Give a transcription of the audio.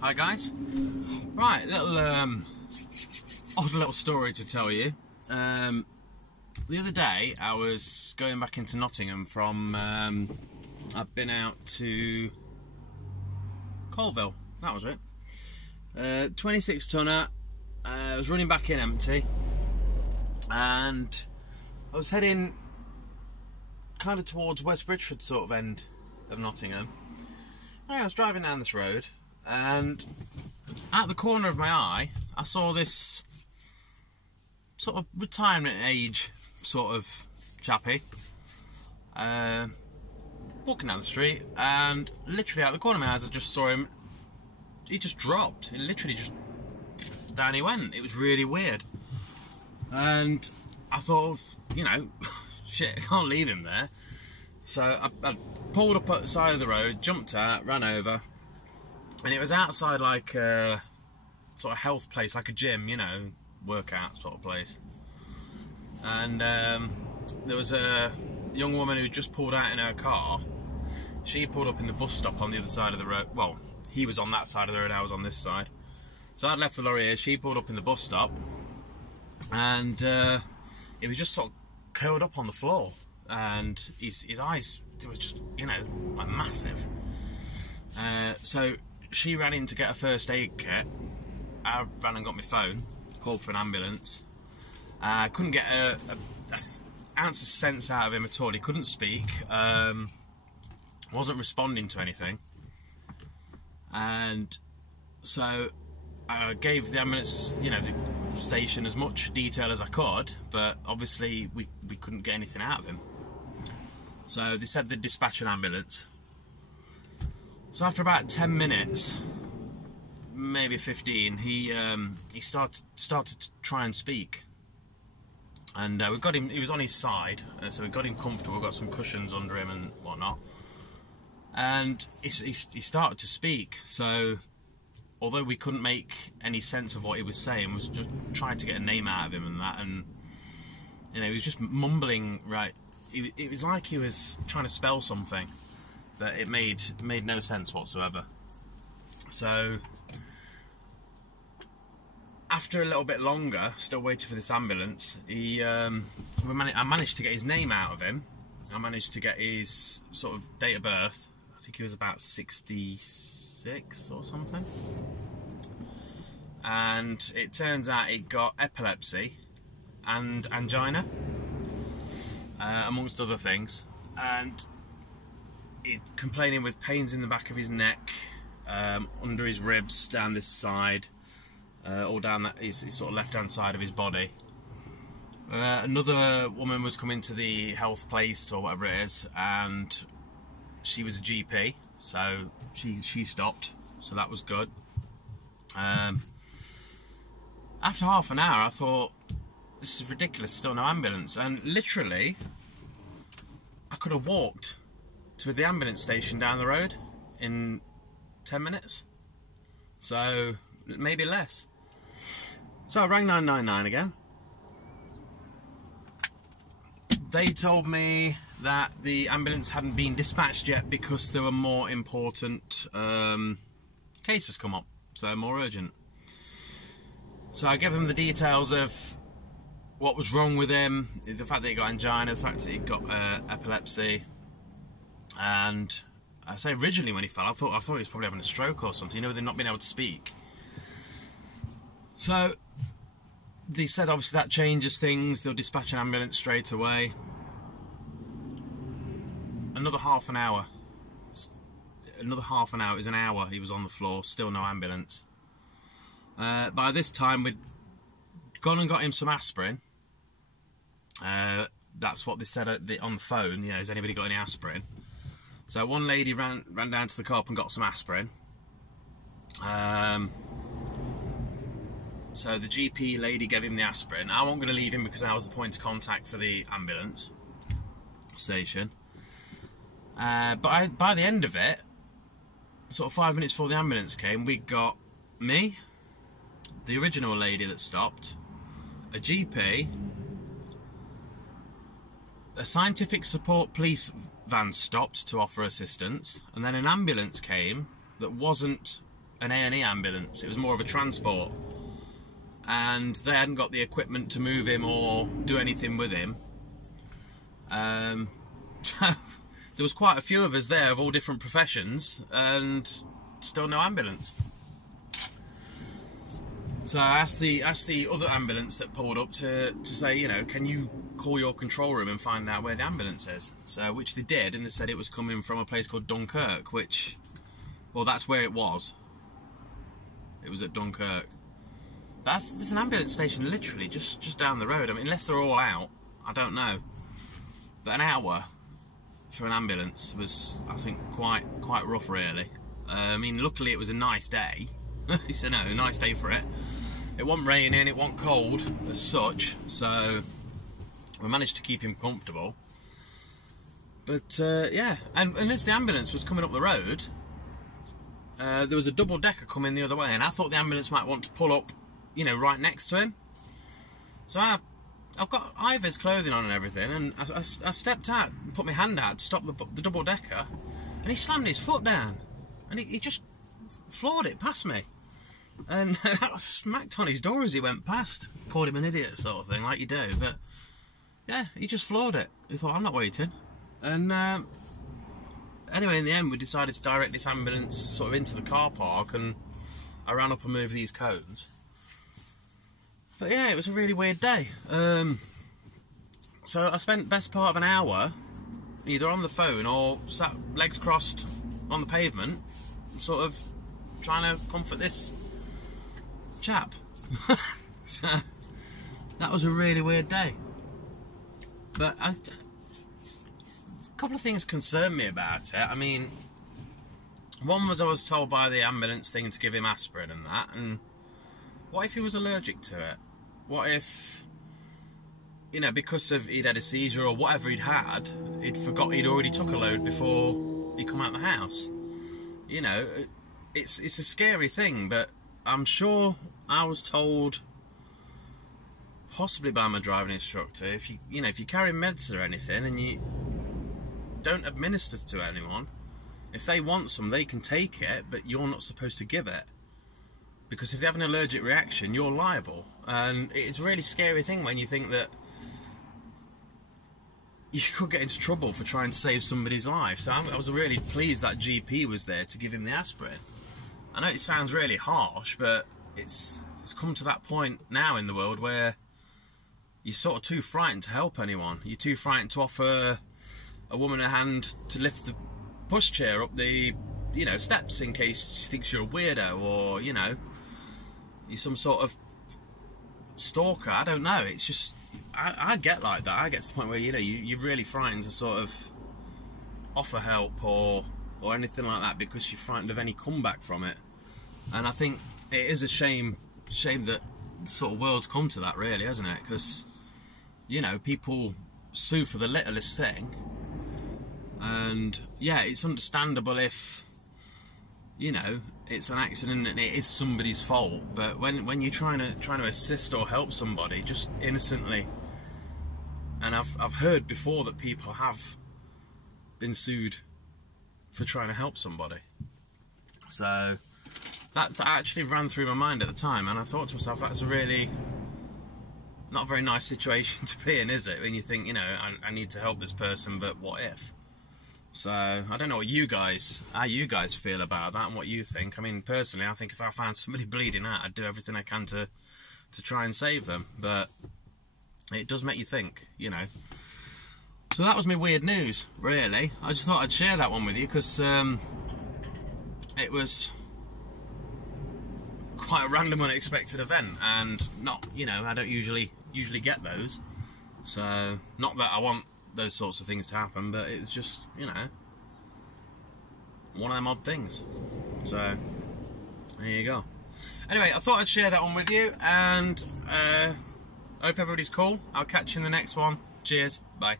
Hi guys. Right, odd little story to tell you. The other day I was going back into Nottingham from, I've been out to Colville, that was it. 26 tonner, I was running back in empty, and I was heading kind of towards West Bridgeford sort of end of Nottingham. I was driving down this road, and at the corner of my eye I saw this sort of retirement age sort of chappie walking down the street, and literally out the corner of my eyes I just saw him. He just dropped. He literally just down he went. It was really weird, and I thought, you know, shit, I can't leave him there. So I pulled up at the side of the road, jumped out, ran over, and it was outside like a sort of health place, like a gym, you know, workout sort of place. And there was a young woman who just pulled out in her car. She pulled up in the bus stop on the other side of the road. Well, he was on that side of the road, I was on this side. So I'd left the lorry here, she pulled up in the bus stop, and it was just sort of curled up on the floor, and his eyes were just, you know, like massive. So she ran in to get a first aid kit. I ran and got my phone, called for an ambulance. I couldn't get an ounce of sense out of him at all. He couldn't speak, wasn't responding to anything, and so I gave the ambulance, you know, the station as much detail as I could, but obviously we couldn't get anything out of him. So they said they'd dispatch an ambulance. So after about 10 minutes, maybe 15, he started to try and speak, and we got him. He was on his side, so we got him comfortable. Got some cushions under him and whatnot, and he started to speak. So although we couldn't make any sense of what he was saying, was just trying to get a name out of him and that, and you know, he was just mumbling. Right, it was like he was trying to spell something, but it made no sense whatsoever. So after a little bit longer, still waiting for this ambulance, I managed to get his name out of him. I managed to get his sort of date of birth. I think he was about 66 or something. And it turns out he got epilepsy and angina, amongst other things. And he's complaining with pains in the back of his neck, under his ribs, down this side, all down that his sort of left-hand side of his body. Another woman was coming to the health place or whatever it is, and she was a GP, so she stopped, so that was good. After half an hour I thought, this is ridiculous, still no ambulance, and literally I could have walked to the ambulance station down the road in 10 minutes, so maybe less. So I rang 999 again. They told me that the ambulance hadn't been dispatched yet because there were more important cases come up, so more urgent. So I gave them the details of what was wrong with him, the fact that he got angina, the fact that he got epilepsy, and I say originally when he fell, I thought he was probably having a stroke or something, you know, with him not being able to speak. So they said obviously that changes things, they'll dispatch an ambulance straight away. Another half an hour. Another half an hour, it was an hour he was on the floor, still no ambulance. By this time we'd gone and got him some aspirin. That's what they said on the phone, you know, has anybody got any aspirin? So one lady ran down to the co-op and got some aspirin. So the GP lady gave him the aspirin. I wasn't going to leave him because I was the point of contact for the ambulance station. But by the end of it, sort of 5 minutes before the ambulance came, we got me, the original lady that stopped, a GP, a scientific support police van stopped to offer assistance, and then an ambulance came that wasn't an A&E ambulance. It was more of a transport, and they hadn't got the equipment to move him or do anything with him. So there was quite a few of us there of all different professions, and still no ambulance. So I asked the other ambulance that pulled up to say, you know, can you call your control room and find out where the ambulance is? So, which they did, and they said it was coming from a place called Dunkirk, which, well, that's where it was. It was at Dunkirk. There's an ambulance station literally just down the road. I mean, unless they're all out, I don't know. But an hour for an ambulance was, I think, quite rough, really. I mean, luckily it was a nice day. So no, a nice day for it. It wasn't raining, it wasn't cold as such, so we managed to keep him comfortable. But yeah, and as the ambulance was coming up the road, there was a double decker coming the other way, and I thought the ambulance might want to pull up, you know, right next to him. So I've got Ivor's clothing on and everything, and I stepped out and put my hand out to stop the double decker, and he slammed his foot down, and he just floored it past me. And I smacked on his door as he went past. Called him an idiot, sort of thing, like you do. But yeah, he just floored it. He thought, I'm not waiting. And anyway, in the end, we decided to direct this ambulance sort of into the car park, and I ran up and moved these cones. But yeah, it was a really weird day. So I spent the best part of an hour either on the phone or sat legs crossed on the pavement, sort of trying to comfort this chap. So that was a really weird day. But a couple of things concerned me about it. I mean, one was I was told by the ambulance thing to give him aspirin and that, and what if he was allergic to it? What if, you know, because of he'd had a seizure or whatever he'd had, he'd forgot he'd already took a load before he come out of the house? You know, it's a scary thing, but I'm sure I was told, possibly by my driving instructor, if you carry meds or anything and you don't administer to anyone, if they want some, they can take it, but you're not supposed to give it, because if they have an allergic reaction, you're liable. And it's a really scary thing when you think that you could get into trouble for trying to save somebody's life. So I was really pleased that GP was there to give him the aspirin. I know it sounds really harsh, but it's come to that point now in the world where you're sort of too frightened to help anyone. You're too frightened to offer a woman a hand to lift the pushchair up the, you know, steps in case she thinks you're a weirdo, or, you know, you're some sort of stalker. I don't know. It's just, I get like that. I get to the point where, you know, you're really frightened to sort of offer help or anything like that because you're frightened of any comeback from it. And I think it is a shame that sort of world's come to that, really, hasn't it? Because, you know, people sue for the littlest thing, and yeah, it's understandable if, you know, it's an accident and it is somebody's fault. But when you're trying to assist or help somebody just innocently, and I've heard before that people have been sued for trying to help somebody. So that actually ran through my mind at the time, and I thought to myself, that's a really not a very nice situation to be in, is it? When you think, you know, I need to help this person, but what if? So I don't know how you guys feel about that and what you think. I mean, personally, I think if I found somebody bleeding out, I'd do everything I can to try and save them. But it does make you think, you know. So that was my weird news, really. I just thought I'd share that one with you because it was quite a random, unexpected event, and not, you know, I don't usually get those. So not that I want those sorts of things to happen, but it's just, you know, one of them odd things. So there you go. Anyway, I thought I'd share that one with you, and I hope everybody's cool. I'll catch you in the next one. Cheers, bye.